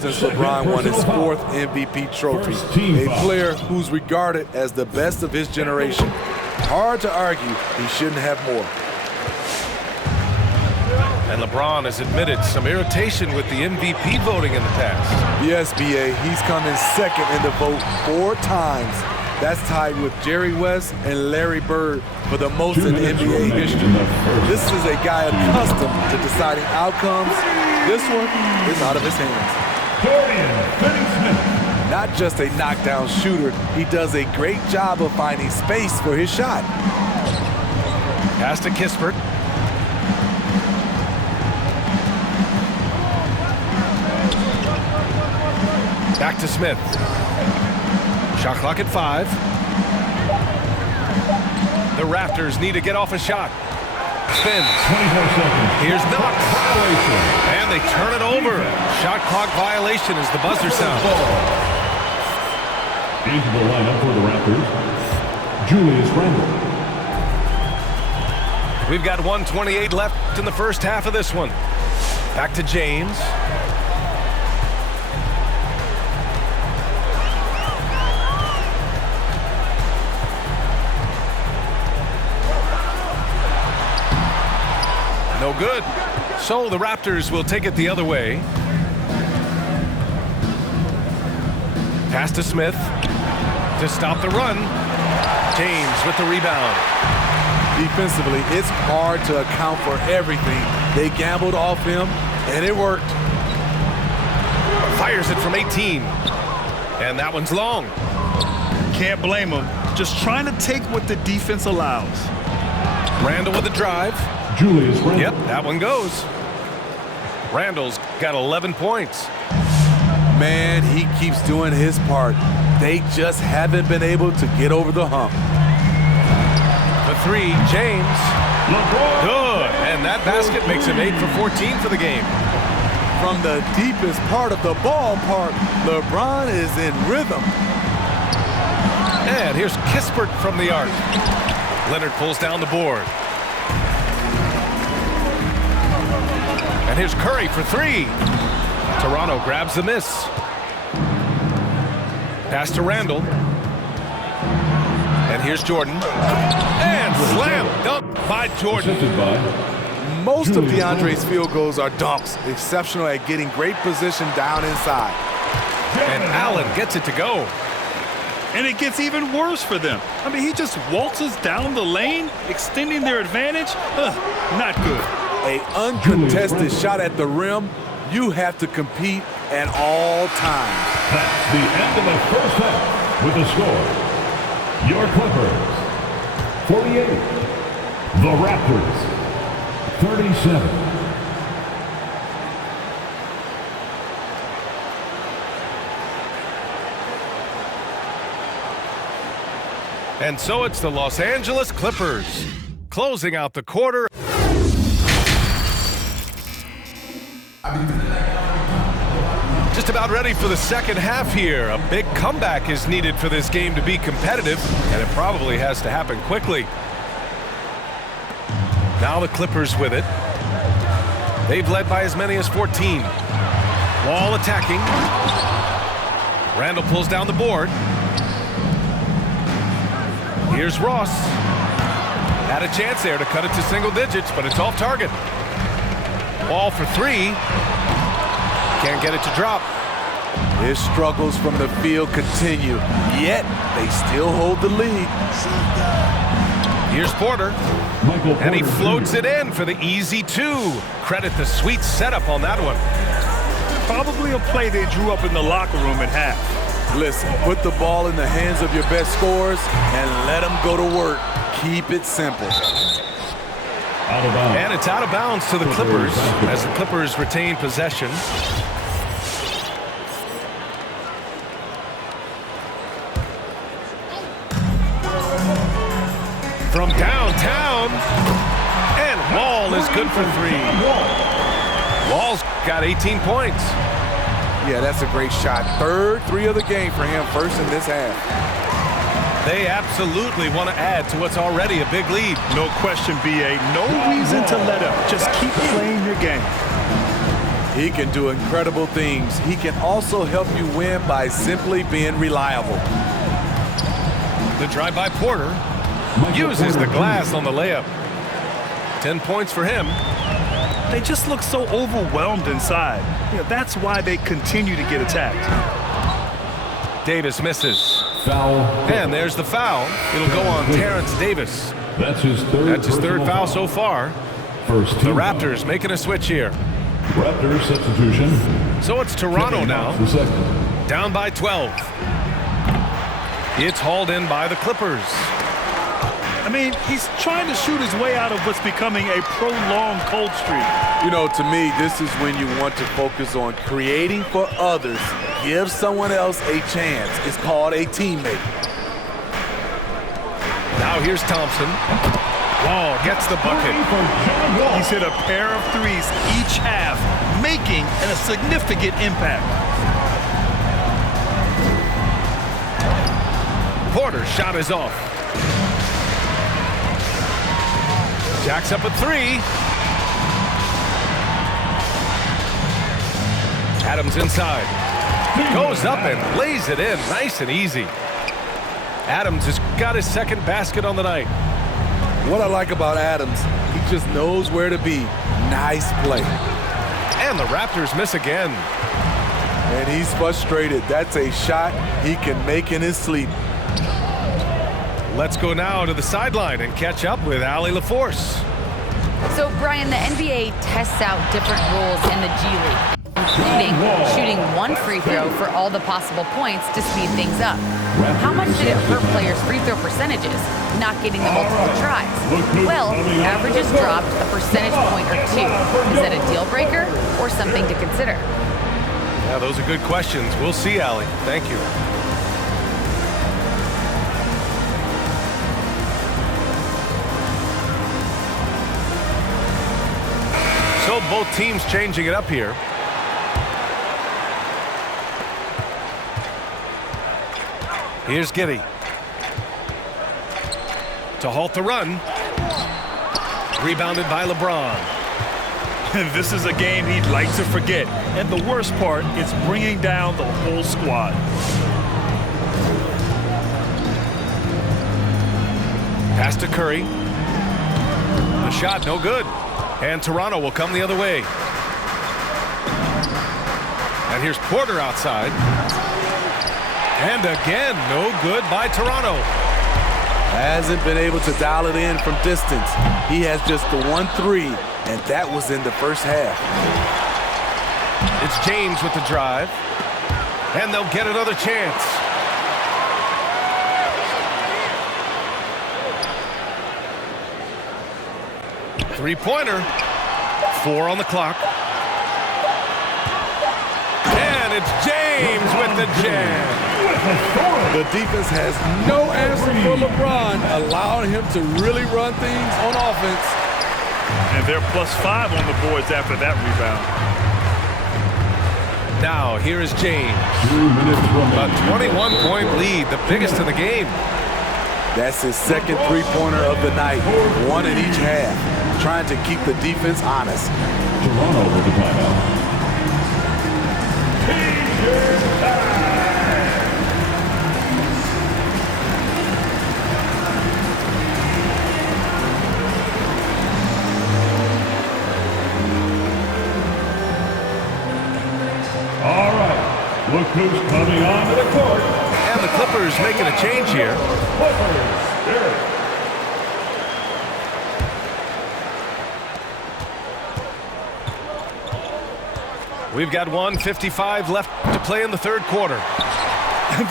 Since LeBron won his 4th MVP trophy, a player who's regarded as the best of his generation. Hard to argue he shouldn't have more. And LeBron has admitted some irritation with the MVP voting in the past. Yes, B.A., he's come in second in the vote 4 times. That's tied with Jerry West and Larry Bird for the most in NBA history. This is a guy accustomed to deciding outcomes. This one is out of his hands. Not just a knockdown shooter, he does a great job of finding space for his shot. Pass to Kispert. Back to Smith. Shot clock at 5. The Raptors need to get off a shot. Spins. 24 seconds. Here's Knox. And they turn it over. Shot clock violation as the buzzer sounds. Into the lineup for the Raptors, Julius Randle. We've got 1:28 left in the first half of this one. Back to James. No good. So the Raptors will take it the other way. Pass to Smith to stop the run. James with the rebound. Defensively, it's hard to account for everything. They gambled off him, and it worked. Fires it from 18. And that one's long. Can't blame him. Just trying to take what the defense allows. Randle with the drive. Julius Randle. Yep, that one goes. Randle's got 11 points. Man, he keeps doing his part. They just haven't been able to get over the hump. The 3, James. Good. And that basket makes him 8 for 14 for the game. From the deepest part of the ballpark, LeBron is in rhythm. And here's Kispert from the arc. Leonard pulls down the board. And here's Curry for 3. Toronto grabs the miss. Pass to Randle. And here's Jordan. And slam dunk by Jordan. Most of DeAndre's field goals are dunks, exceptional at getting great position down inside. And Allen gets it to go. And it gets even worse for them. I mean, he just waltzes down the lane, extending their advantage. Not good. An uncontested shot at the rim. You have to compete at all times. That's the end of the first half with the score. Your Clippers, 48. The Raptors, 37. And so it's the Los Angeles Clippers closing out the quarter. Just about ready for the second half here. A big comeback is needed for this game to be competitive, and it probably has to happen quickly. Now the Clippers with it. They've led by as many as 14. Wall attacking. Randle pulls down the board. Here's Ross. Had a chance there to cut it to single digits, but it's off target. Wall for 3. Can't get it to drop. His struggles from the field continue, yet they still hold the lead. Here's Porter. And he floats it in for the easy 2. Credit the sweet setup on that one. Probably a play they drew up in the locker room at half. Listen, put the ball in the hands of your best scorers and let them go to work. Keep it simple. Out of bounds. And it's out of bounds to the Clippers as the Clippers retain possession. From downtown, and Wall is good for 3. Wall's got 18 points. Yeah, that's a great shot. Third 3 of the game for him, first in this half. They absolutely want to add to what's already a big lead. No question, B.A. No reason to let up. Just keep playing your game. He can do incredible things. He can also help you win by simply being reliable. The drive by Porter uses the glass on the layup. 10 points for him. They just look so overwhelmed inside. That's why they continue to get attacked. Davis misses. Foul. And there's the foul. It'll go on Terrence Davis. That's his third foul so far. First The team Raptors making a switch here. Raptors substitution. So it's Toronto now, The second. down by 12. It's hauled in by the Clippers. I mean, he's trying to shoot his way out of what's becoming a prolonged cold streak. You know, to me, this is when you want to focus on creating for others. Give someone else a chance. It's called a teammate. Now here's Thompson. Wall gets the bucket. He's hit a pair of threes each half, making a significant impact. Porter's shot is off. Jacks up a three. Adams inside. Goes up and lays it in nice and easy. Adams has got his second basket on the night. What I like about Adams, he just knows where to be. Nice play. And the Raptors miss again. And he's frustrated. That's a shot he can make in his sleep. Let's go now to the sideline and catch up with Allie LaForce. So, Brian, the NBA tests out different rules in the G League, including shooting one free throw for all the possible points to speed things up. How much did it hurt players' free throw percentages, not getting the multiple tries? Well, averages dropped a percentage point or two. Is that a deal breaker or something to consider? Yeah, those are good questions. We'll see, Allie. Thank you. So both teams changing it up here. Here's Giddey. To halt the run. Rebounded by LeBron. This is a game he'd like to forget. And the worst part, it's bringing down the whole squad. Pass to Curry. The shot no good. And Toronto will come the other way. And here's Porter outside. And again, no good by Toronto. Hasn't been able to dial it in from distance. He has just the 1-3, and that was in the first half. It's James with the drive. And they'll get another chance. Three-pointer. 4 on the clock. And it's James with the jam. The defense has no answer for LeBron, allowing him to really run things on offense. And they're +5 on the boards after that rebound. Now, here is James. A 21-point lead, the biggest in the game. That's his second three-pointer of the night, one in each half, trying to keep the defense honest. Toronto with the timeout. All right, look who's coming onto the court. And the Clippers making a change here. We've got 1:55 left to play in the third quarter.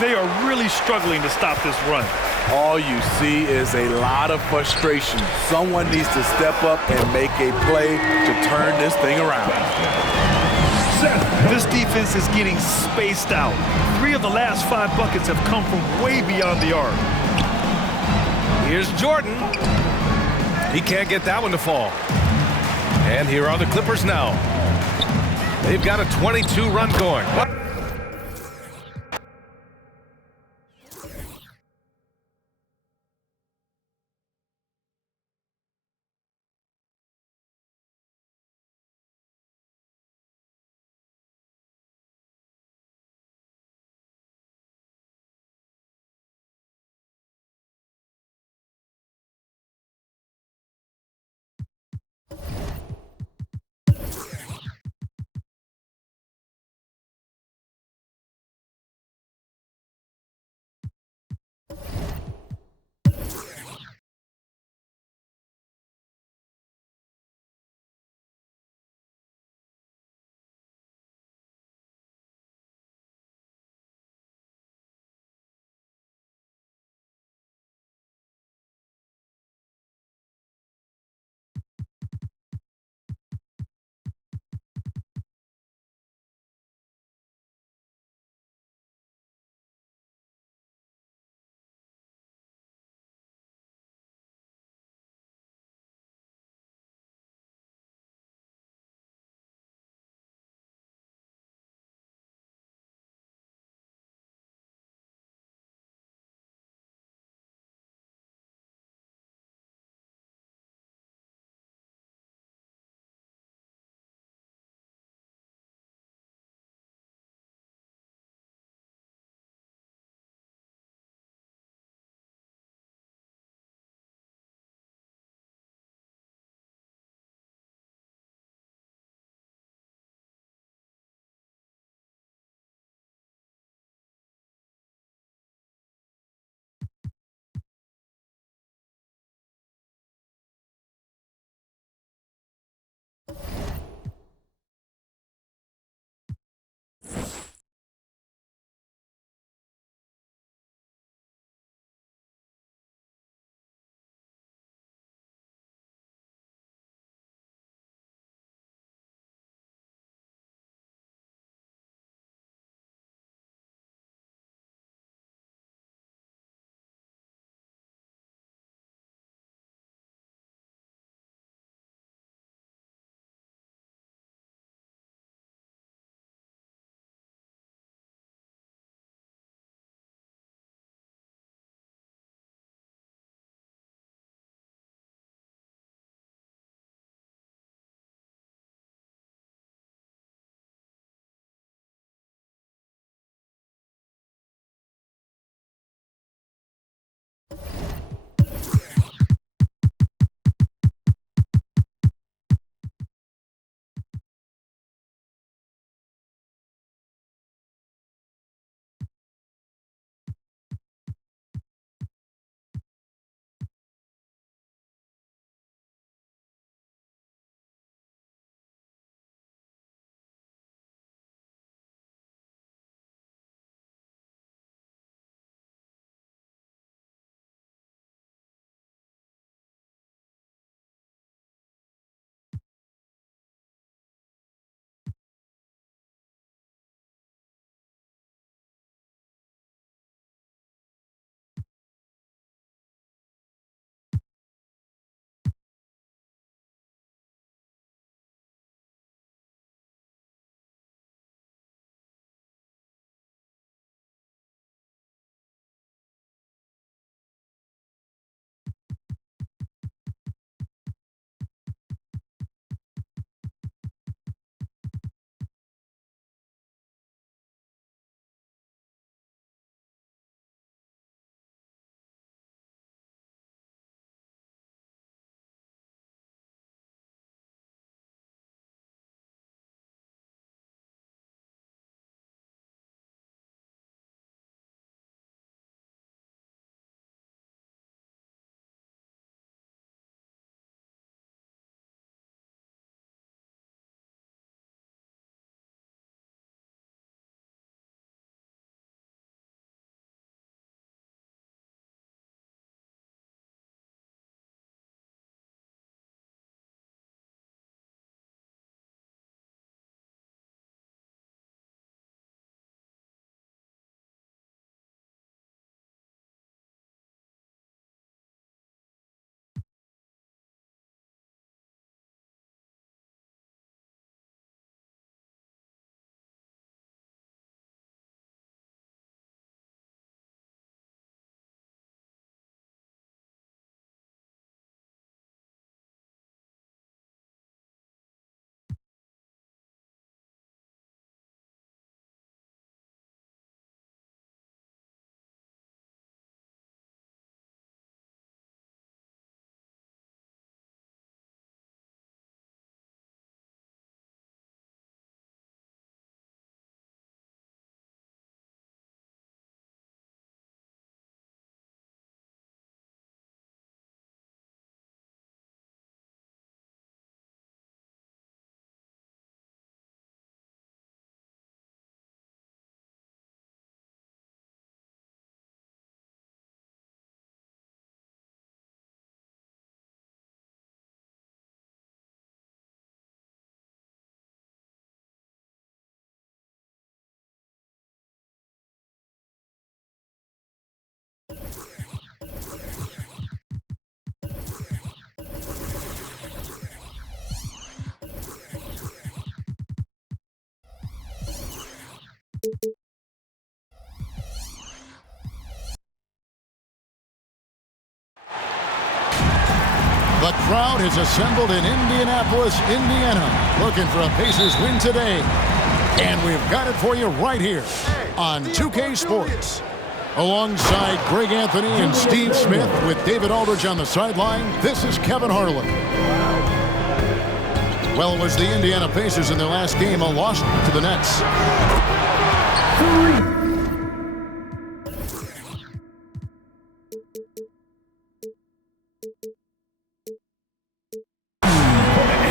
They are really struggling to stop this run. All you see is a lot of frustration. Someone needs to step up and make a play to turn this thing around. This defense is getting spaced out. 3 of the last 5 buckets have come from way beyond the arc. Here's Jordan. He can't get that one to fall. And here are the Clippers now. They've got a 22-run going. The crowd has assembled in Indianapolis, Indiana, looking for a Pacers win today. And we've got it for you right here on 2K Sports. Alongside Greg Anthony and Steve Smith with David Aldridge on the sideline, this is Kevin Harlan. Well, it was the Indiana Pacers in their last game, a loss to the Nets.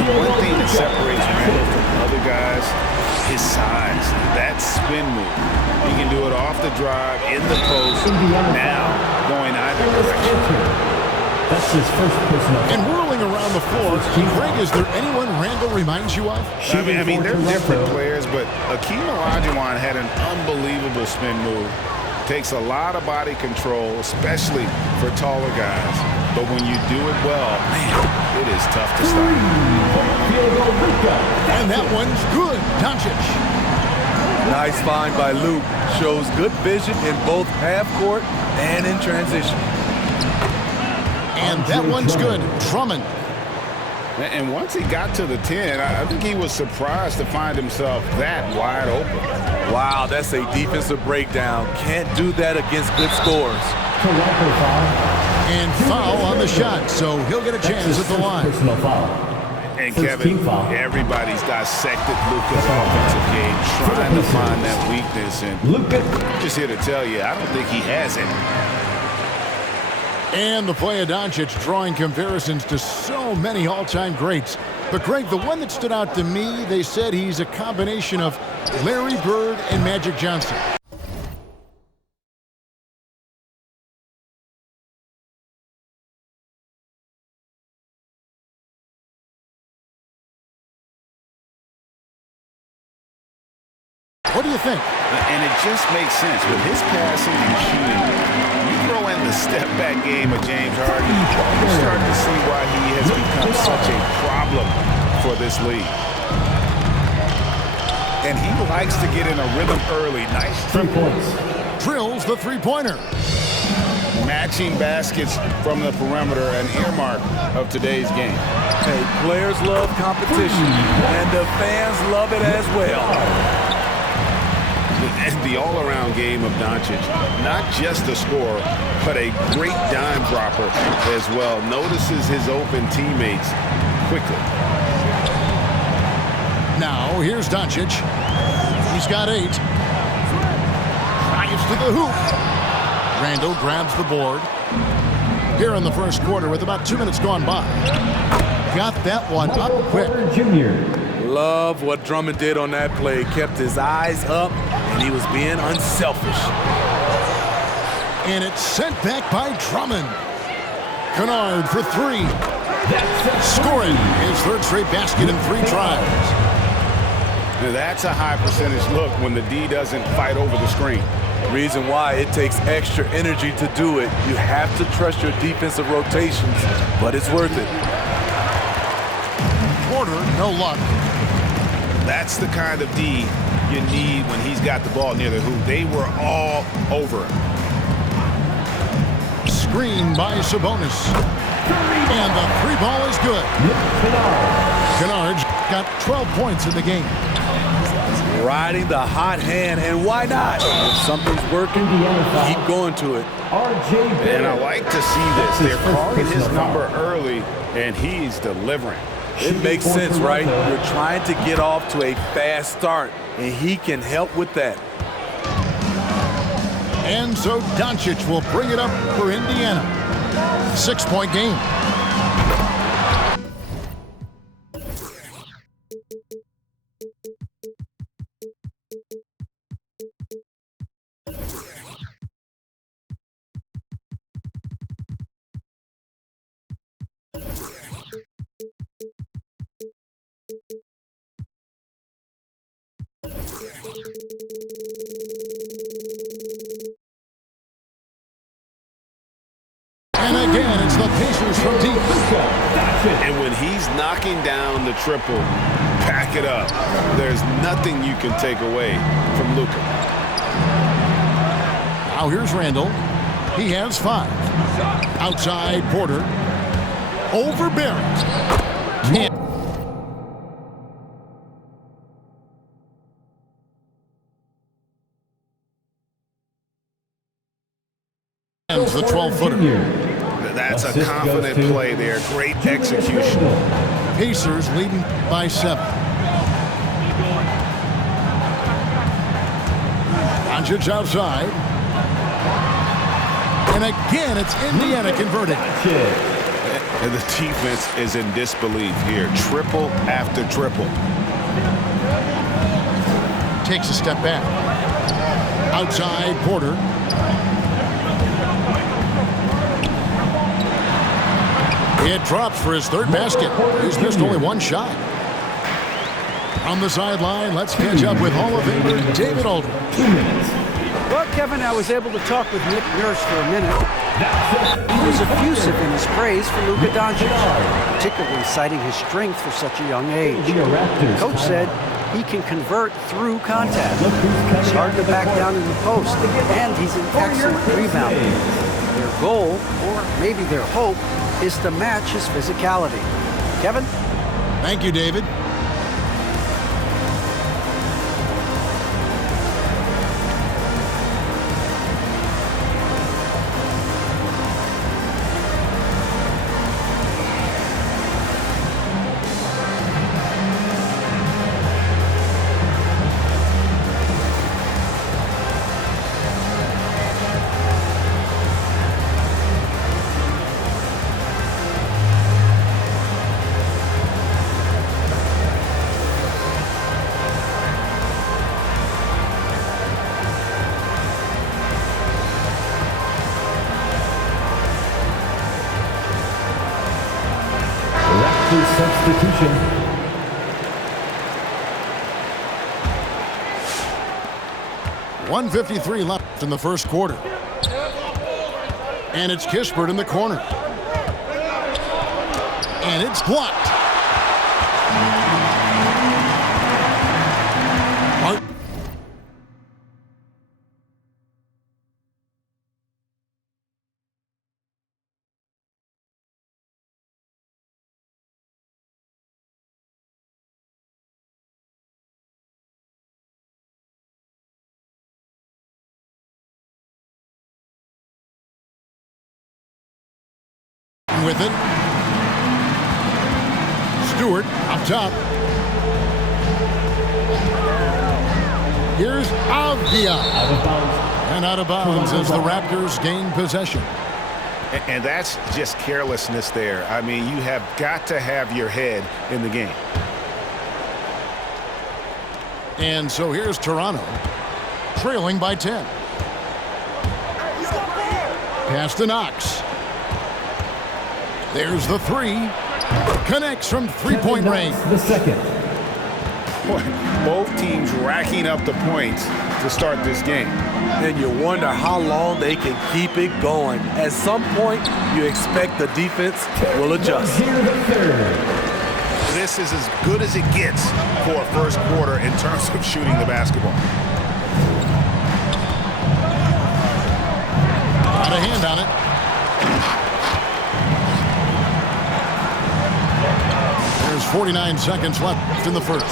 One thing that separates Randall from other guys, his size, that spin move. He can do it off the drive, in the post, now going either direction. That's his first personal. And whirling around the floor, Greg, is there anyone Randall reminds you of? I mean, they're different players, but Akeem Olajuwon had an unbelievable spin move. Takes a lot of body control, especially for taller guys. But when you do it well, man, it is tough to stop. And that one's good. Doncic. Nice find by Luke. Shows good vision in both half court and in transition. And that one's good. Drummond. And once he got to the 10, I think he was surprised to find himself that wide open. Wow, that's a defensive breakdown. Can't do that against good scores. And foul on the shot, so he'll get a chance at the line. And Kevin, everybody's dissected Luka's offensive game, trying to find that weakness. And I'm just here to tell you, I don't think he has it. And the play of Doncic drawing comparisons to so many all-time greats. But, Greg, the one that stood out to me, they said he's a combination of Larry Bird and Magic Johnson. What do you think? And it just makes sense. With his passing and shooting, you throw in the step-back game of James Harden, you start to see why he has become such a problem for this league. And he likes to get in a rhythm early. Nice triple. Drills the three-pointer. Matching baskets from the perimeter, an earmark of today's game. Hey, players love competition, and the fans love it as well. And the all-around game of Doncic, not just a scorer, but a great dime dropper as well. Notices his open teammates quickly. Now, here's Doncic. He's got 8. Drives to the hoop. Randall grabs the board. Here in the first quarter with about 2 minutes gone by. Got that one up quick. Love what Drummond did on that play. Kept his eyes up, and he was being unselfish. And it's sent back by Drummond. Kennard for 3. Scoring his third straight basket in 3 tries. Now that's a high percentage look when the D doesn't fight over the screen. Reason why it takes extra energy to do it. You have to trust your defensive rotations, but it's worth it. Porter, no luck. That's the kind of D you need when he's got the ball near the hoop. They were all over him. Screen by Sabonis. And the 3 ball is good. Kennard's got 12 points in the game. Riding the hot hand, and why not? If something's working, keep going to it. And I like to see this. They're calling his number early, and he's delivering. It makes sense, right? You're trying to get off to a fast start, and he can help with that. And so Doncic will bring it up for Indiana. 6-point game. And again, it's the Pacers from deep. And when he's knocking down the triple, pack it up. There's nothing you can take away from Luka. Now here's Randall. He has 5. Outside Porter. over Barrett. And the 12-footer. That's a confident play there. Great execution. Pacers leading by 7. Doncic outside. And again, it's Indiana converting. And the defense is in disbelief here. Triple after triple. Takes a step back. Outside, Porter. It drops for his 3rd basket. He's missed only 1 shot. On the sideline, let's catch up with Hall of Famer David Aldridge. 2 minutes. Well, Kevin, I was able to talk with Nick Nurse for a minute. He was effusive in his praise for Luka Doncic, particularly citing his strength for such a young age. Coach said he can convert through contact. It's hard to back down in the post, and he's an excellent rebounder. Their goal, or maybe their hope, is to match his physicality. Kevin? Thank you, David. Substitution. .153 left in the first quarter. And it's Kispert in the corner. And it's blocked. With it. Stewart up top. Here's Avdia. Out of bounds. And out of bounds as the Raptors gain possession. And that's just carelessness there. I mean, you have got to have your head in the game. And so here's Toronto, trailing by 10. Pass to Knox. There's the 3. Connects from three-point range. The second. Both teams racking up the points to start this game. And you wonder how long they can keep it going. At some point, you expect the defense will adjust. This is as good as it gets for a first quarter in terms of shooting the basketball. Got a hand on it. There's 49 seconds left in the first.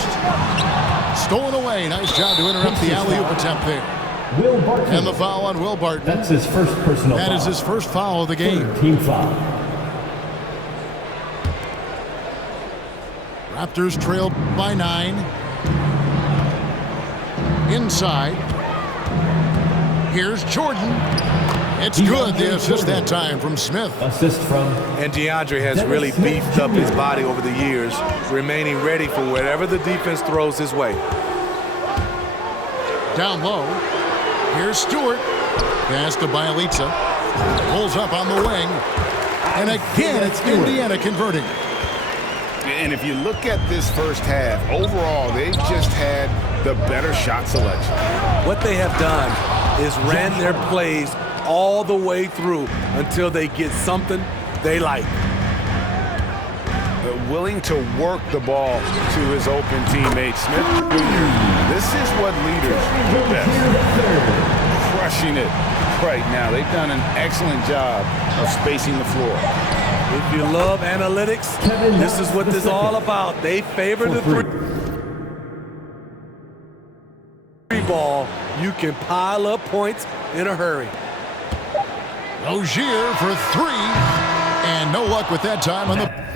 Stolen away. Nice job to interrupt the alley-oop attempt there. Will Barton. And the foul on Will Barton. That's his first personal foul. That is his first foul of the game. Team foul. Raptors trailed by 9. Inside. Here's Jordan. It's good. The assist that time from Smith. Assist from. And DeAndre has really beefed up his body over the years, remaining ready for whatever the defense throws his way. Down low. Here's Stewart. Pass to Bielitsa. Pulls up on the wing. And again, it's Indiana converting. And if you look at this first half, overall, they've just had the better shot selection. What they have done is ran their plays all the way through until they get something they like. But willing to work the ball to his open teammate, Smith Jr. This is what leaders do best. Crush watching it right now. They've done an excellent job of spacing the floor. If you love analytics, this is what this is all about. They favor the three ball. You can pile up points in a hurry. Rozier for three, and no luck with that time on the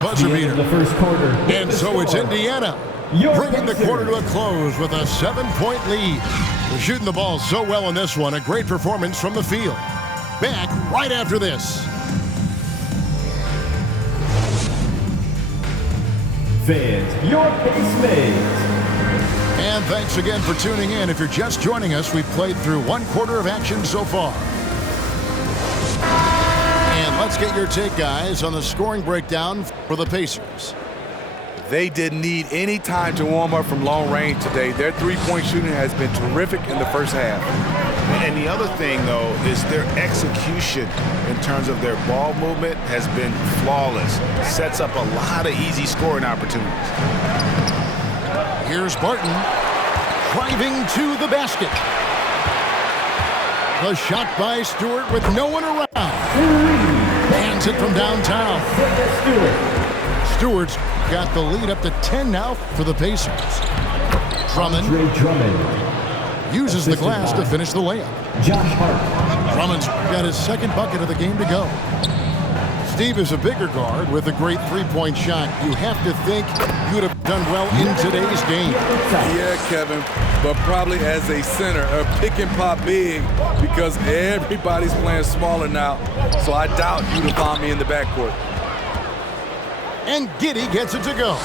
buzzer beater. The first quarter. And so it's Indiana bringing the quarter to a close with a 7-point lead. They're shooting the ball so well in this one. A great performance from the field. Back right after this. Fans, your pace mate. And thanks again for tuning in. If you're just joining us, we've played through one quarter of action so far. And let's get your take, guys, on the scoring breakdown for the Pacers. They didn't need any time to warm up from long range today. Their three-point shooting has been terrific in the first half. And the other thing, though, is their execution in terms of their ball movement has been flawless. Sets up a lot of easy scoring opportunities. Here's Barton driving to the basket. The shot by Stewart with no one around. Hands it from downtown. Stewart's got the lead up to 10 now for the Pacers. Drummond uses the glass to finish the layup. Josh Hart. Drummond's got his second bucket of the game to go. Steve is a bigger guard with a great three-point shot. You have to think you would have done well in today's game. Yeah, Kevin, but probably as a center, a pick and pop big because everybody's playing smaller now. So I doubt you'd have found me in the backcourt. And Giddey gets it to go.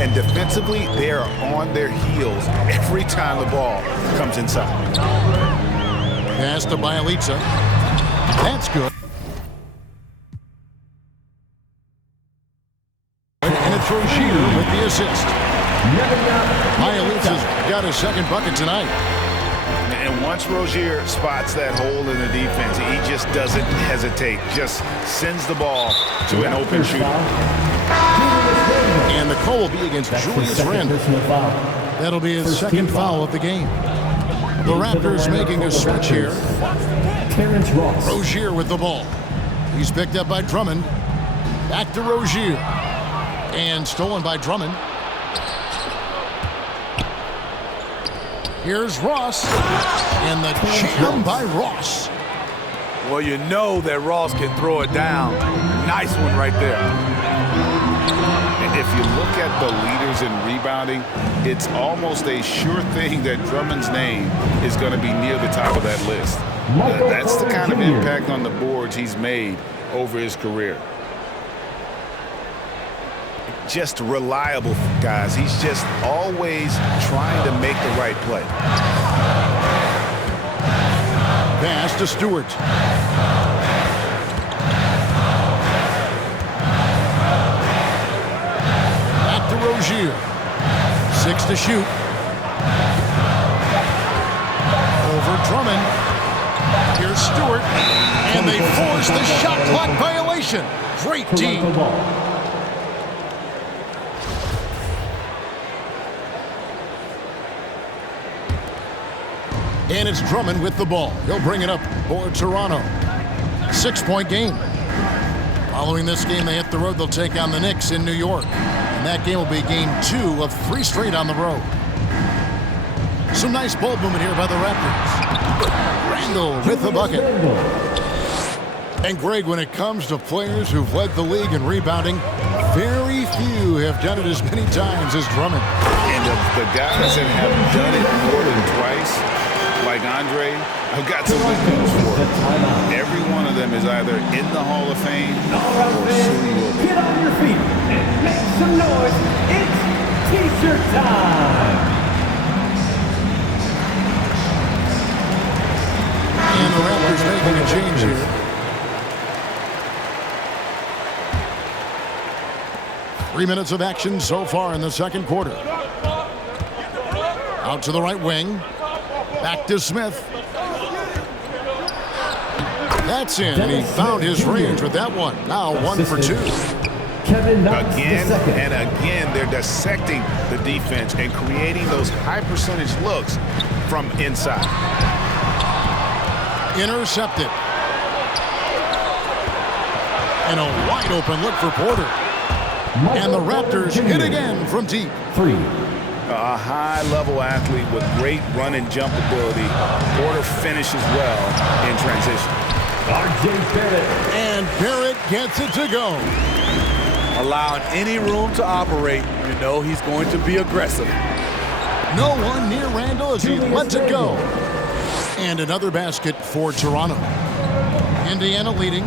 And defensively, they are on their heels every time the ball comes inside. Pass to Bialica. That's good. And it's Rozier with the assist. Bialica's got his second bucket tonight. And once Rozier spots that hole in the defense, he just doesn't hesitate. Just sends the ball to an open shooter. And the call will be against Julius Randle. That'll be his second foul of the game. The Raptors making a switch here. Rozier with the ball. He's picked up by Drummond. Back to Rozier. And stolen by Drummond. Here's Ross. And the jam by Ross. Well, you know that Ross can throw it down. Nice one right there. And if you look at the leaders in rebounding, it's almost a sure thing that Drummond's name is going to be near the top of that list. That's the kind of impact on the boards he's made over his career. Just reliable, guys. He's just always trying to make the right play. Pass to Stewart. Back to Rozier. 6 to shoot. Over Drummond. Here's Stewart. And they force the shot clock violation. Great D. And it's Drummond with the ball. He'll bring it up for Toronto. 6-point game. Following this game, they hit the road. They'll take on the Knicks in New York. And that game will be game 2 of 3 straight on the road. Some nice ball movement here by the Raptors. Randle with the bucket. And Greg, when it comes to players who've led the league in rebounding, very few have done it as many times as Drummond. And the guys that have done it more than twice, like Andre, I've got some good news for them. Every one of them is either in the Hall of Fame or soon will be. Get on your feet and make some noise. It's T-shirt time. And the Raptors making a change here. Three minutes of action so far in the second quarter. Out to the right wing. Back to Smith. That's in, and he found his range with that one. Now 1 for 2. Again and again, they're dissecting the defense and creating those high-percentage looks from inside. Intercepted. And a wide open look for Porter. And the Raptors hit again from deep. A high-level athlete with great run and jump ability. Porter finishes well in transition. And Barrett gets it to go. Allowing any room to operate, you know he's going to be aggressive. No one near Randall as he lets it go. And another basket for Toronto. Indiana leading.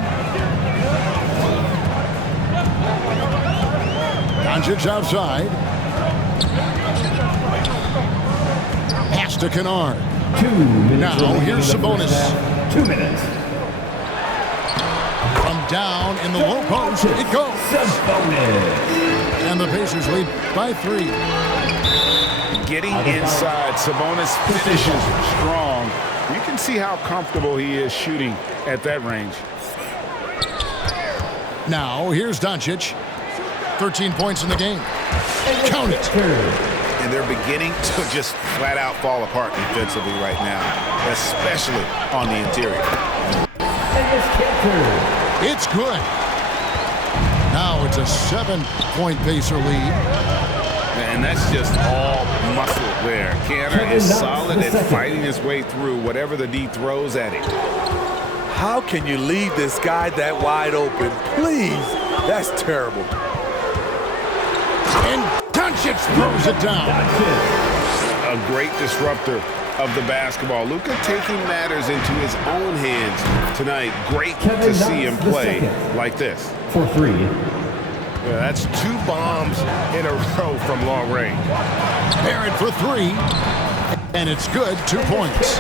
Doncic outside. Pass to Kennard. 2 minutes. Now here's Sabonis. 2 minutes. From down in the low post, it goes. And the Pacers lead by 3. Getting inside, Sabonis finishes strong. You can see how comfortable he is shooting at that range. Now here's Doncic. 13 points in the game. Count it. And they're beginning to just flat out fall apart defensively right now, especially on the interior. It's good. Now it's a 7-point Pacer lead. And that's just all muscle there. Canner is solid at fighting his way through whatever the D throws at him. How can you leave this guy that wide open? Please, that's terrible. And Doncic throws it down. A great disruptor of the basketball. Luka taking matters into his own hands tonight. Great to see him play like this. For 3. Yeah, that's 2 bombs in a row from long range. Barrett for 3. And it's good. 2 points.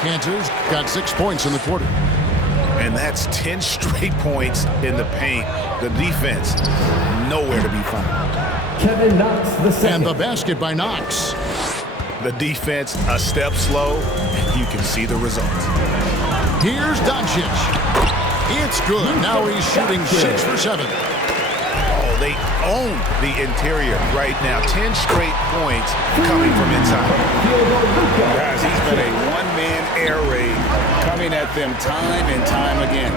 Cantor's got 6 points in the quarter. And that's 10 straight points in the paint. The defense, nowhere to be found. Kevin Knox the second. And the basket by Knox. The defense a step slow, and you can see the results. Here's Doncic. It's good. Now he's shooting 6 for 7. Oh, they own the interior right now. 10 straight points coming from inside. Guys, he's been a one-man air raid coming at them time and time again.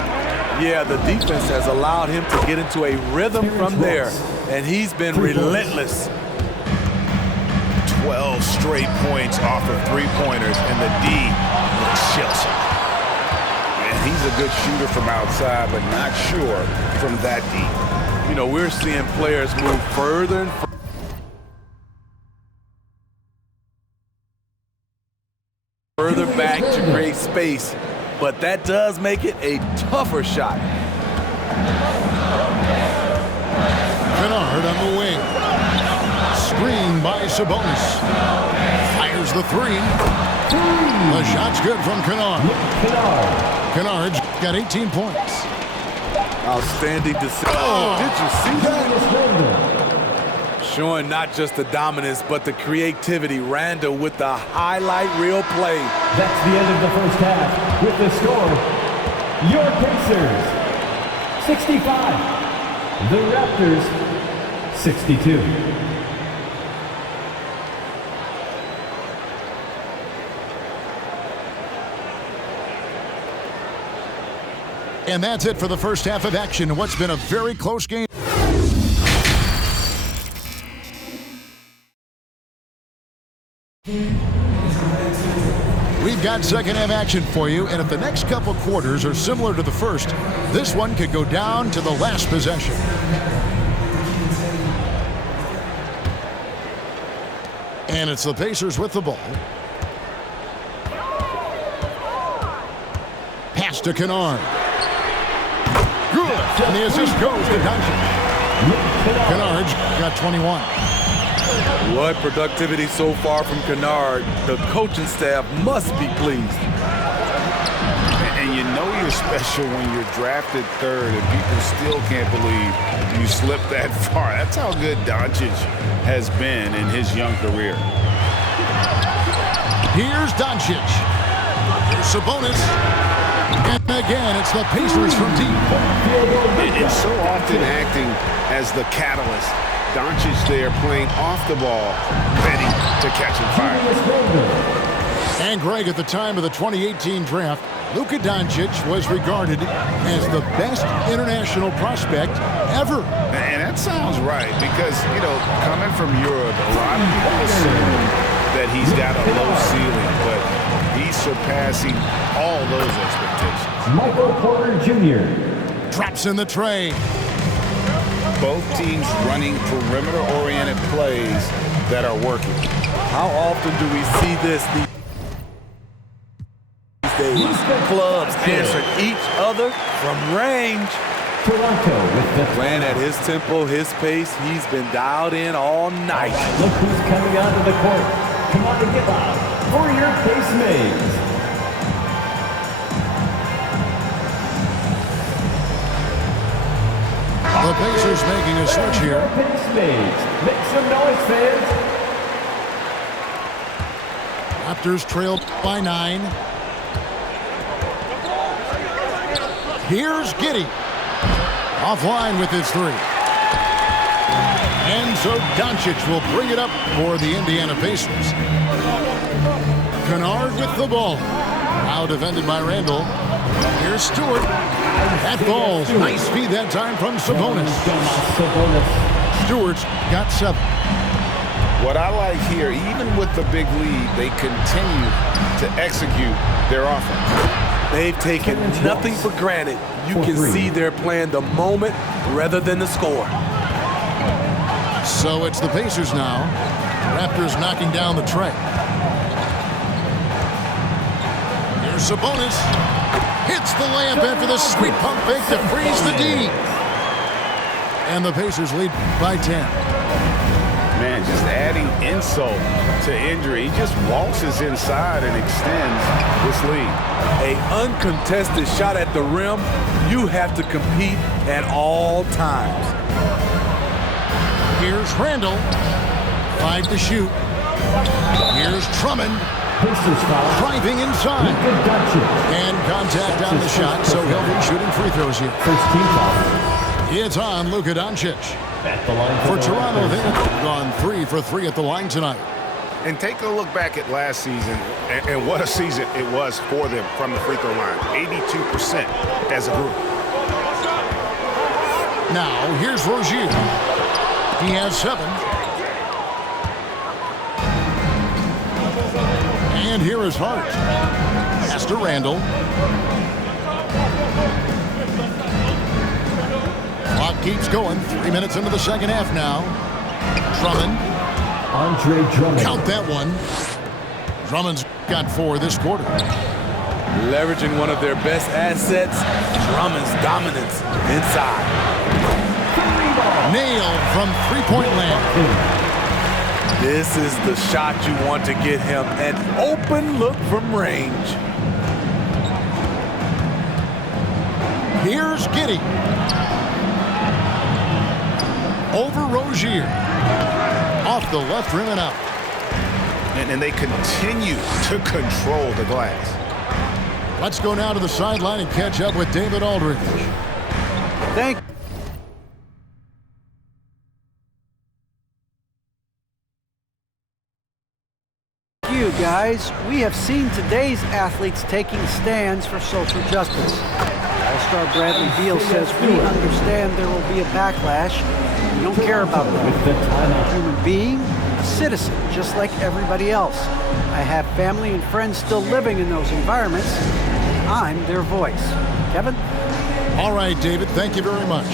Yeah, the defense has allowed him to get into a rhythm from there, and he's been relentless. 12 straight points off of 3-pointers, and the D looks shell-shocked. And he's a good shooter from outside, but not sure from that deep. You know, we're seeing players move further and further back to create space, but that does make it a tougher shot. Kennard on the wing. Screen by Sabonis. Fires the 3. The shot's good from Kennard. Kennard's got 18 points. Outstanding decision. Oh, did you see that? Showing not just the dominance, but the creativity. Randall with the highlight reel play. That's the end of the first half. With the score, your Pacers 65, the Raptors 62. And that's it for the first half of action in what's been a very close game. We've got second half action for you, and if the next couple quarters are similar to the first, this one could go down to the last possession. And it's the Pacers with the ball. Pass to Kennard. Good. And the assist goes to Doncic. Kennard's got 21. What productivity so far from Kennard. The coaching staff must be pleased. And you know you're special when you're drafted 3rd and people still can't believe you slipped that far. That's how good Doncic has been in his young career. Here's Doncic. Here's Sabonis. And again, it's the Pacers from deep. It's so often acting as the catalyst. Doncic there playing off the ball, ready to catch and fire. And Greg, at the time of the 2018 draft, Luka Doncic was regarded as the best international prospect ever. And that sounds right because, you know, coming from Europe, a lot of people assume that he's got a low ceiling, but he's surpassing all those expectations. Michael Porter Jr. Drops in the tray. Both teams running perimeter-oriented plays that are working. How often do we see this these days? Clubs answering each other from range. Toronto with the Playing at his tempo, his pace. He's been dialed in all night. Look who's coming onto the court. Come on and get loud for your Pace Mates. The Pacers making a switch here. Pace Mates. Make some noise, fans. Raptors trail by 9. Here's Giddey. Offline with his 3. And so Doncic will bring it up for the Indiana Pacers. Kennard with the ball. Now defended by Randall. Here's Stewart. That ball. Nice feed that time from Sabonis. Stewart's got 7. What I like here, even with the big lead, they continue to execute their offense. They've taken nothing for granted. You can see they're playing the moment rather than the score. So it's the Pacers now. Raptors knocking down the tray. Here's Sabonis. Hits the layup after the sweet pump fake to freeze the D. And the Pacers lead by 10. Man, just adding insult to injury. He just waltzes inside and extends this lead. An uncontested shot at the rim. You have to compete at all times. Here's Randall. 5 to shoot. Here's Drummond. Driving inside. And contact on the shot, so he'll be shooting free throws here. First team foul. It's on Luka Doncic. At the line For Toronto, they've gone 3 for 3 at the line tonight. And take a look back at last season, and what a season it was for them from the free throw line. 82% as a group. Now, here's Rozier. He has 7. And here is Hart. Pass to Randall. Clock keeps going. 3 minutes into the second half now. Drummond. Andre Drummond. Count that one. Drummond's got 4 this quarter. Leveraging one of their best assets, Drummond's dominance inside. Nailed from three-point land. This is the shot you want to get him. An open look from range. Here's Giddey. Over Rozier. Off the left rim and out. And they continue to control the glass. Let's go now to the sideline and catch up with David Aldridge. Thank you, guys. We have seen today's athletes taking stands for social justice. All-Star Bradley Beal says we understand there will be a backlash. We don't care about that. I'm a human being, a citizen, just like everybody else. I have family and friends still living in those environments. I'm their voice. Kevin? All right, David, thank you very much.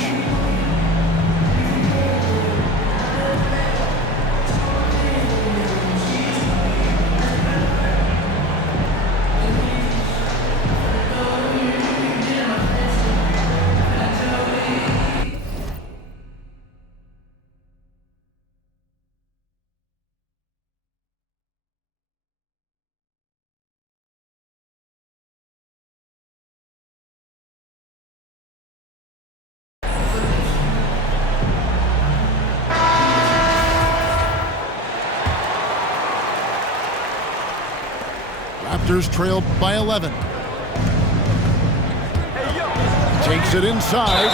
Raptors trail by 11. Takes it inside.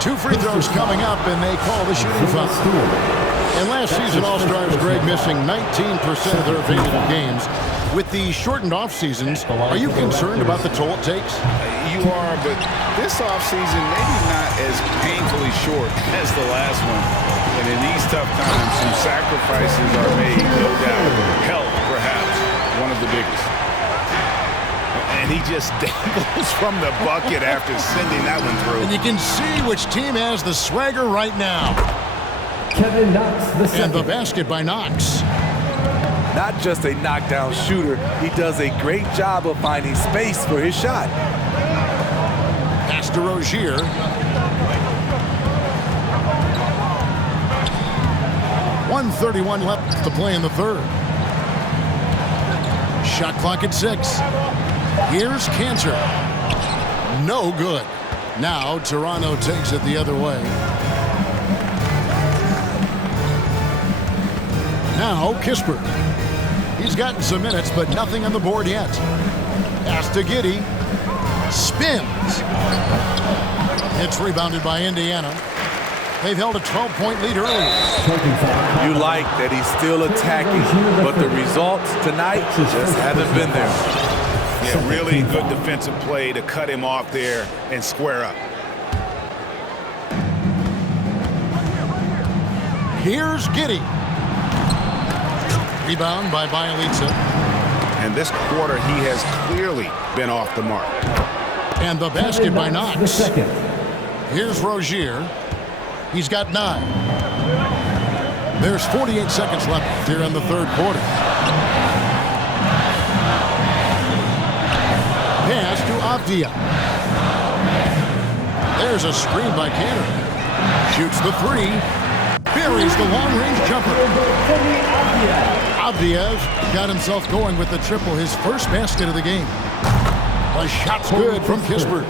2 free throws coming up, and they call the shooting foul. And last season, All-Stars Greg missing 19% of their available games. With the shortened off seasons, are you concerned about the toll it takes? You are, but this offseason maybe not as painfully short as the last one. And in these tough times, some sacrifices are made, no doubt. Health, perhaps, one of the biggest. And he just dangles from the bucket after sending that one through. And you can see which team has the swagger right now. Kevin Knox, the second. And the basket by Knox. Not just a knockdown shooter, he does a great job of finding space for his shot. Pass to Rozier. .131 left to play in the third. Shot clock at 6. Here's Cantor. No good. Now Toronto takes it the other way. Now Kispert. He's gotten some minutes, but nothing on the board yet. Pass to Giddey. Spins. It's rebounded by Indiana. They've held a 12-point lead earlier. You like that he's still attacking, but the results tonight just haven't been there. Yeah, really good defensive play to cut him off there and square up. Here's Giddey. Rebound by Bielitsa. And this quarter, he has clearly been off the mark. And the basket by Knox. Here's Rozier. He's got 9. There's 48 seconds left here in the third quarter. Pass to Avdia. There's a screen by Cantor. Shoots the 3. Buries the long-range jumper. Avdia got himself going with the triple, his first basket of the game. The shot's good from Kispert.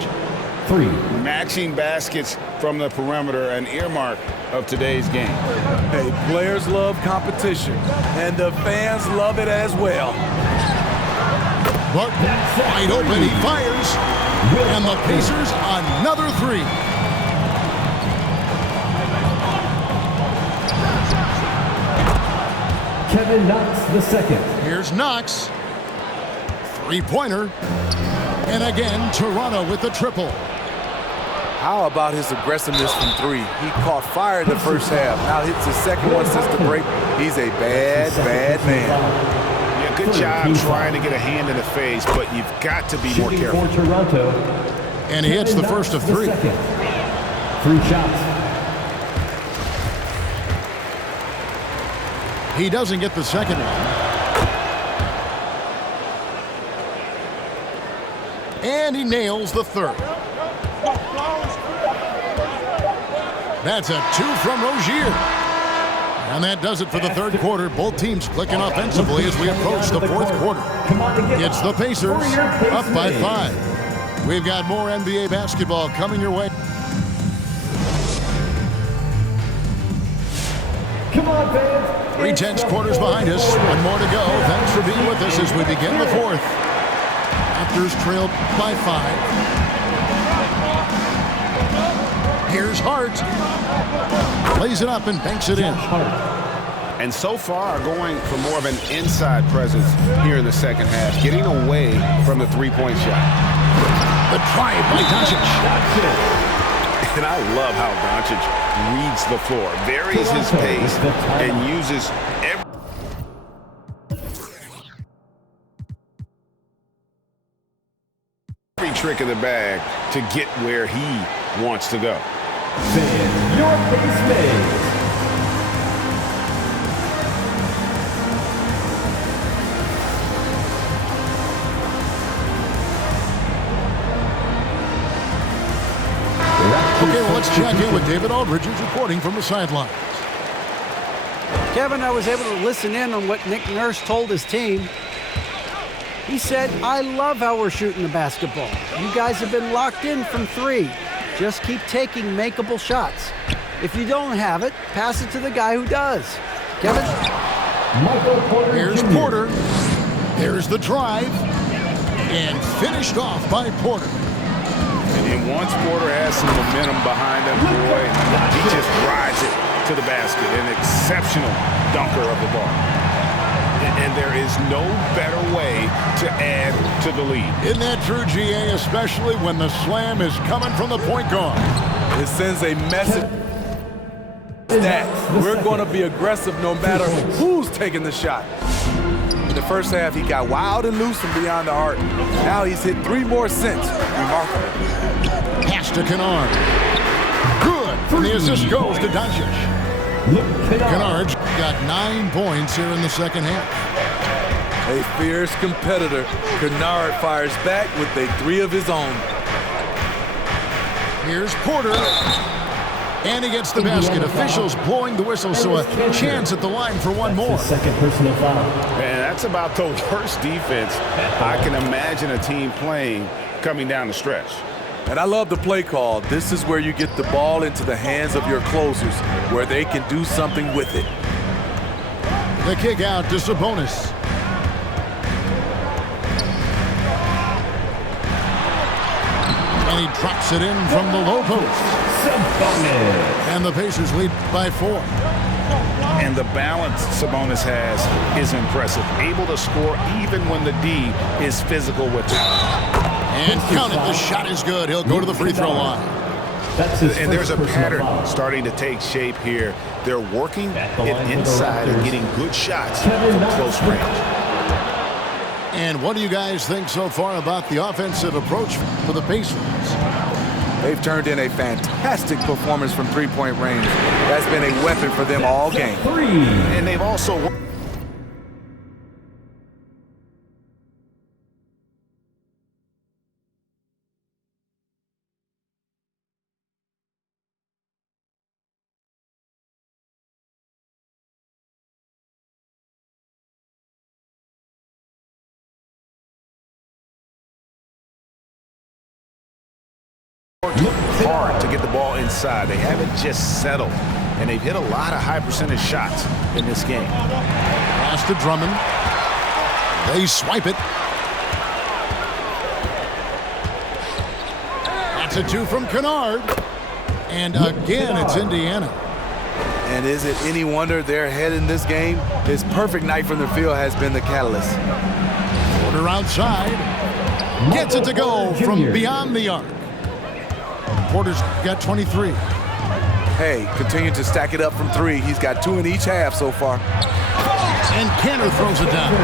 3. Matching baskets from the perimeter, an earmark of today's game. Hey, players love competition, and the fans love it as well. Barton wide open, he fires, and the Pacers another 3. Kevin Knox, the second. Here's Knox. 3-pointer. And again, Toronto with the triple. How about his aggressiveness from 3? He caught fire in the first half. Now hits his second one since the break. He's a bad, bad man. Yeah, good job trying to get a hand in the face, but you've got to be more careful. For Toronto. And he hits the first of 3. 3 shots. He doesn't get the second one. And he nails the third. That's a 2 from Rozier. And that does it for the third quarter. Both teams clicking offensively as we approach the fourth quarter. It's the Pacers up by 5. We've got more NBA basketball coming your way. Come on, fans. 3 tenths quarters behind us. 1 more to go. Thanks for being with us as we begin the fourth. Raptors trailed by 5. Here's Hart. Plays it up and banks it in. And so far going for more of an inside presence here in the second half, getting away from the three-point shot. The drive by Doncic. And I love how Doncic reads the floor, varies his pace, and uses every trick in the bag to get where he wants to go. Your base mates. Okay, well, let's check in with David Aldridge, who's reporting from the sidelines. Kevin, I was able to listen in on what Nick Nurse told his team. He said, I love how we're shooting the basketball. You guys have been locked in from 3. Just keep taking makeable shots. If you don't have it, pass it to the guy who does. Kevin? Here's Porter. There's the drive. And finished off by Porter. And once Porter has some momentum behind him, boy, he just rides it to the basket. An exceptional dunker of the ball. And there is no better way to add to the lead. Isn't that true, GA, especially when the slam is coming from the point guard? It sends a message that we're going to be aggressive no matter who's taking the shot. In the first half, he got wild and loose from beyond the arc. Now he's hit 3 more since. Remarkable. Pass to Kennard. Good. And the assist goes to Doncic. Kennard's got 9 points here in the second half. A fierce competitor. Kennard fires back with a 3 of his own. Here's Porter. And he gets the basket. Officials blowing the whistle, so a chance at the line for one more. Second personal foul. Man, that's about the worst defense I can imagine a team playing coming down the stretch. And I love the play call. This is where you get the ball into the hands of your closers, where they can do something with it. The kick out to Sabonis. And he drops it in from the low post. And the Pacers lead by 4. And the balance Sabonis has is impressive. Able to score even when the D is physical with him. And count it, the shot is good. He'll go to the free throw line. And there's a pattern starting to take shape here. They're working it inside and getting good shots from close range. And what do you guys think so far about the offensive approach for the Pacers? They've turned in a fantastic performance from three-point range. That's been a weapon for them all game. And they've also... hard to get the ball inside. They haven't just settled, and they've hit a lot of high percentage shots in this game. Pass to Drummond. They swipe it. That's a 2 from Kennard. And again, it's Indiana. And is it any wonder they're ahead in this game? His perfect night from the field has been the catalyst. Porter outside. Gets it to go from beyond the arc. Porter's got 23. Hey, continue to stack it up from 3. He's got 2 in each half so far. And Kanter throws it down.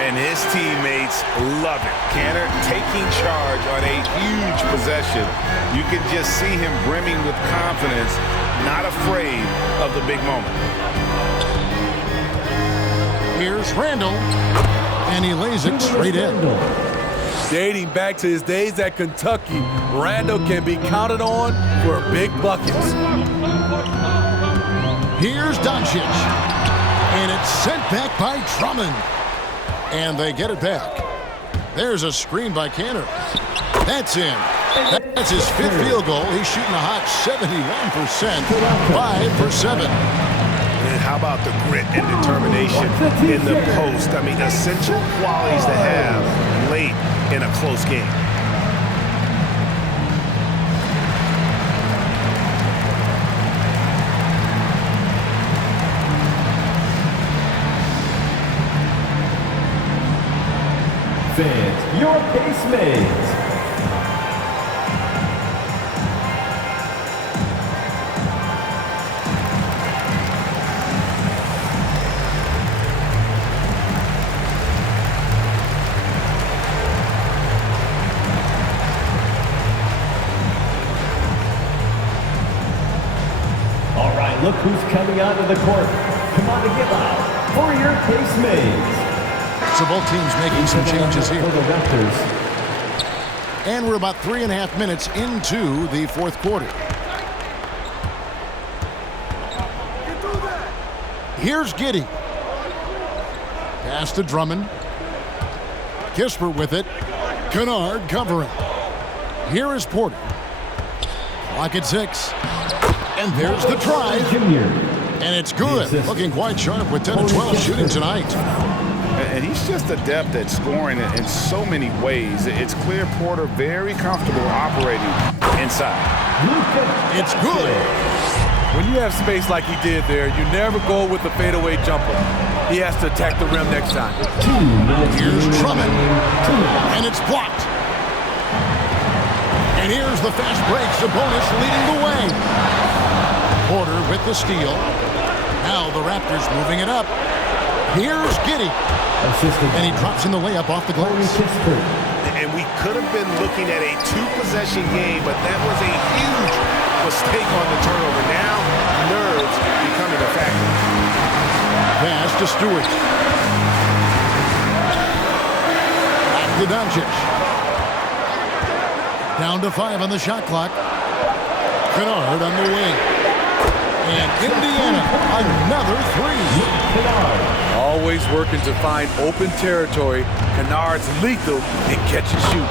And his teammates love it. Kanter taking charge on a huge possession. You can just see him brimming with confidence, not afraid of the big moment. Here's Randall. And he lays it straight in. Dating back to his days at Kentucky, Randall can be counted on for big buckets. Here's Doncic. And it's sent back by Drummond. And they get it back. There's a screen by Kanter. That's in. That's his 5th field goal. He's shooting a hot 71%. 5 for 7. And how about the grit and determination in the post? I mean, essential qualities to have late in a close game. Fans, your pace mates. Look who's coming onto the court. Come on to get loud for your pace mates. So both teams making some changes here. For the Raptors. And we're about 3.5 minutes into the 4th quarter. Here's Giddey. Pass to Drummond. Kisper with it. Kennard covering. Here is Porter. Clock at 6. And there's the drive. And it's good. Looking quite sharp with 10 of 12 shooting tonight. And he's just adept at scoring in so many ways. It's clear Porter very comfortable operating inside. It's good. When you have space like he did there, you never go with the fadeaway jumper. He has to attack the rim next time. Here's Drummond, and it's blocked. And here's the fast break. Sabonis leading the way. Porter with the steal. Now the Raptors moving it up. Here's Giddey. And he drops in the layup off the glass. And we could have been looking at a two-possession game, but that was a huge mistake on the turnover. Now, nerves becoming a factor. Pass to Stewart. Back to Doncic. Down to 5 on the shot clock. Kennard on the wing. And Indiana, another three. Always working to find open territory. Kennard's lethal in catch and shoot.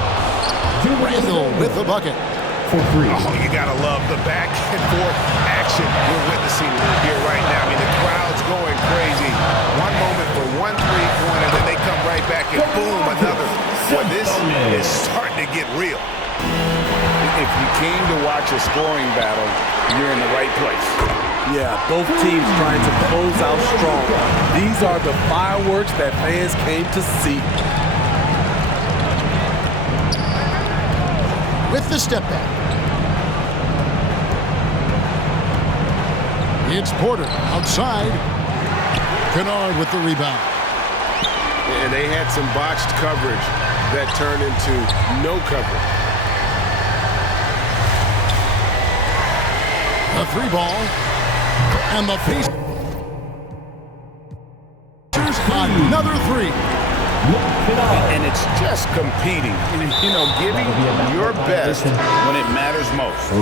Randall with the bucket. For three. Oh, you gotta love the back and forth action we're witnessing here right now. I mean, the crowd's going crazy. One moment for one three-pointer, then they come right back and boom, another. Boy, this is starting to get real. If you came to watch a scoring battle, you're in the right place. Yeah, both teams trying to close out strong. These are the fireworks that fans came to see. With the step back. It's Porter outside. Kennard with the rebound. And they had some botched coverage that turned into no coverage. A three ball. And the Pacers. Another three. And it's just competing. You know, giving your best when it matters most.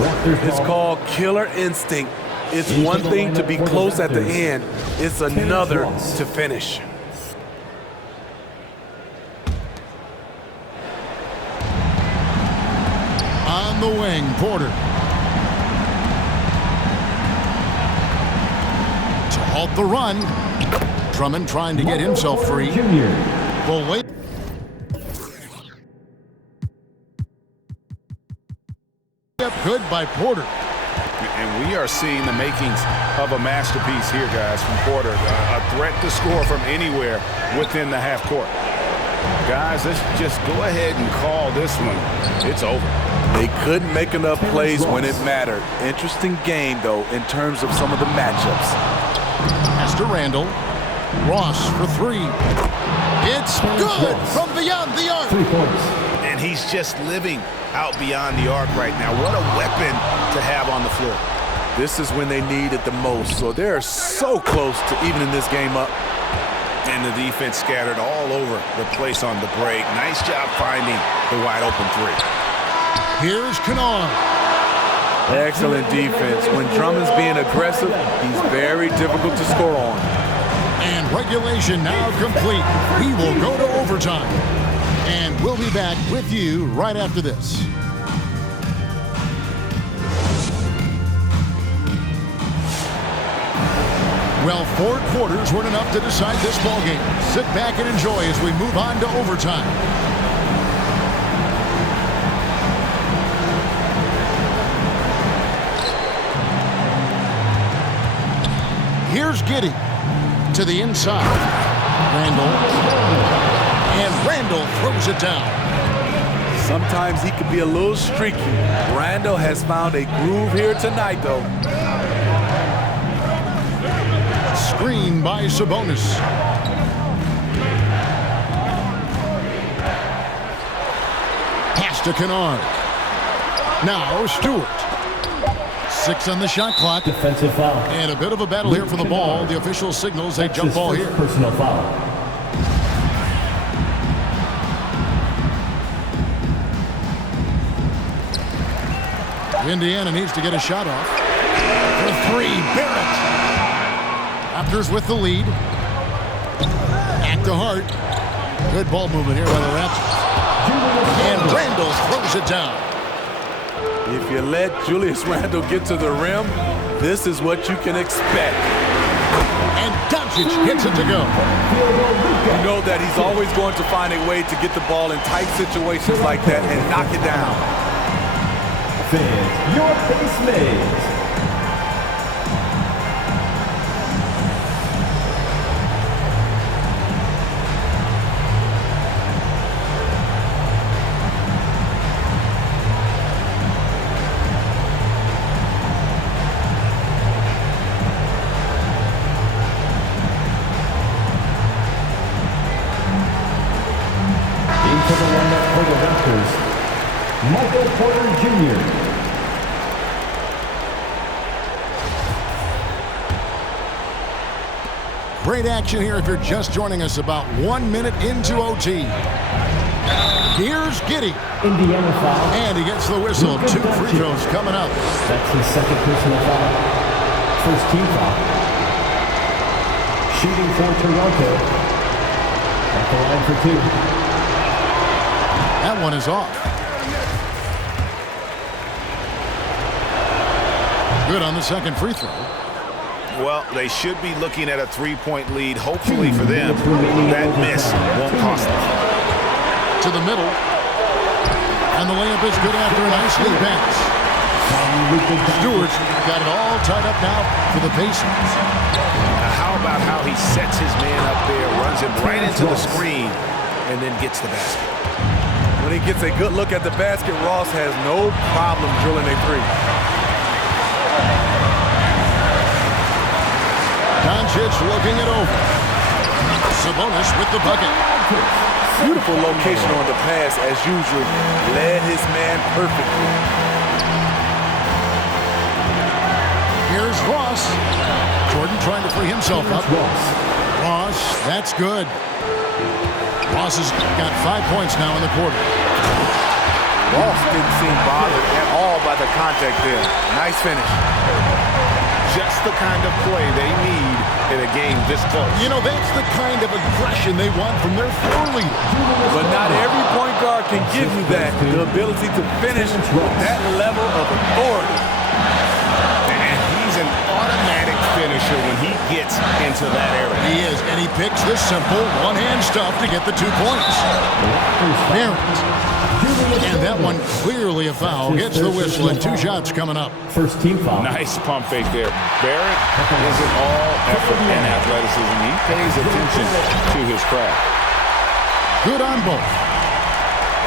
It's called killer instinct. It's one thing to be close at the end. It's another to finish. On the wing, Porter. To halt the run. Drummond trying to get himself free. The late. Good by Porter. And we are seeing the makings of a masterpiece here, guys, from Porter. A threat to score from anywhere within the half court. Guys, let's just go ahead and call this one. It's over. They couldn't make enough plays when it mattered. Interesting game, though, in terms of some of the matchups. Pass to Randall. Ross for three. It's good from beyond the arc. 3 points. And he's just living out beyond the arc right now. What a weapon to have on the floor. This is when they need it the most, so they're so close to evening this game up. And the defense scattered all over the place on the break. Nice job finding the wide open three. Here's Kennard. Excellent defense. When Drummond's being aggressive, he's very difficult to score on. And regulation now complete. We will go to overtime. And we'll be back with you right after this. Well, 4 quarters weren't enough to decide this ballgame. Sit back and enjoy as we move on to overtime. Here's Giddey to the inside. Randall. And Randall throws it down. Sometimes he can be a little streaky. Randall has found a groove here tonight, though. Screen by Sabonis. Pass to Kennard. Now Stewart. 6 on the shot clock. Defensive foul. And a bit of a battle here for the ball. The official signals a jump ball here. Personal foul. Indiana needs to get a shot off. For 3, Barrett. Raptors with the lead. Back to Hart. Good ball movement here by the Raptors. And Randall throws it down. If you let Julius Randle get to the rim, this is what you can expect. And Doncic Doncic hits it to go. You know that he's always going to find a way to get the ball in tight situations like that and knock it down. Fans, your base mates. Into the lineup for the Raptors, Michael Porter Jr. Great action here if you're just joining us about 1 minute into OT. Here's Giddey. Indiana foul. And he gets the whistle. 2 free throws coming up. That's his second personal foul. First team foul. Shooting for Toronto. At the line for 2. That one is off. Good on the second free throw. Well, they should be looking at a 3-point lead. Hopefully for them, that miss won't cost them. To the middle. And the layup is good after a nice lead pass. Stewart's got it all tied up now for the Pacers. Now how about how he sets his man up there, runs him right into the screen, and then gets the basket. When he gets a good look at the basket, Ross has no problem drilling a 3. Doncic looking it over. Sabonis with the bucket. Beautiful location on the pass, as usual. Led his man perfectly. Here's Ross. Jordan trying to free himself up. Ross, that's good. Ross has got 5 points now in the quarter. Ross didn't seem bothered at all by the contact there. Nice finish. Just the kind of play they need in a game this close. You know, that's the kind of aggression they want from their floor leader. But not every point guard can give you that. The ability to finish with that level of authority. And he's an automatic finisher when he gets into that area. He is, and he picks the simple one-hand stuff to get the 2 points. Barrett. And that one clearly a foul. Gets the whistle and 2 shots coming up. First team foul. Nice pump fake there. Barrett isn't all effort and athleticism. He pays attention to his craft. Good on both.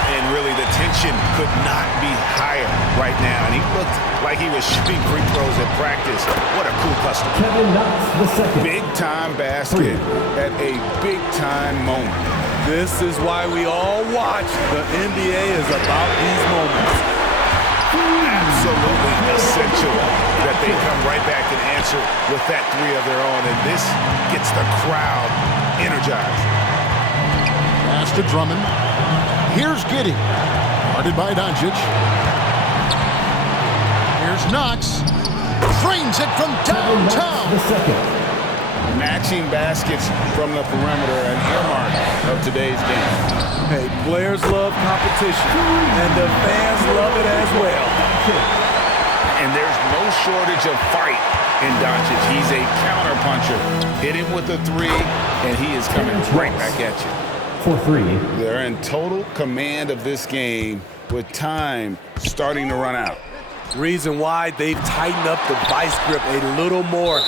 And really, the tension could not be higher right now. And he looked like he was shooting free throws at practice. What a cool customer. Kevin Knox the second. Big-time basket at a big-time moment. This is why we all watch. The NBA is about these moments. Absolutely essential that they come right back and answer with that 3 of their own. And this gets the crowd energized. Pass to Drummond. Here's Giddey. Guarded by Doncic. Here's Knox. Drains it from downtown. The second. Matching baskets from the perimeter, an earmark of today's game. Hey, players love competition, and the fans love it as well. And there's no shortage of fight in Doncic. He's a counterpuncher. Hit him with a 3, and he is coming right back at you. For 3. They're in total command of this game with time starting to run out. Reason why they've tightened up the vice grip a little more.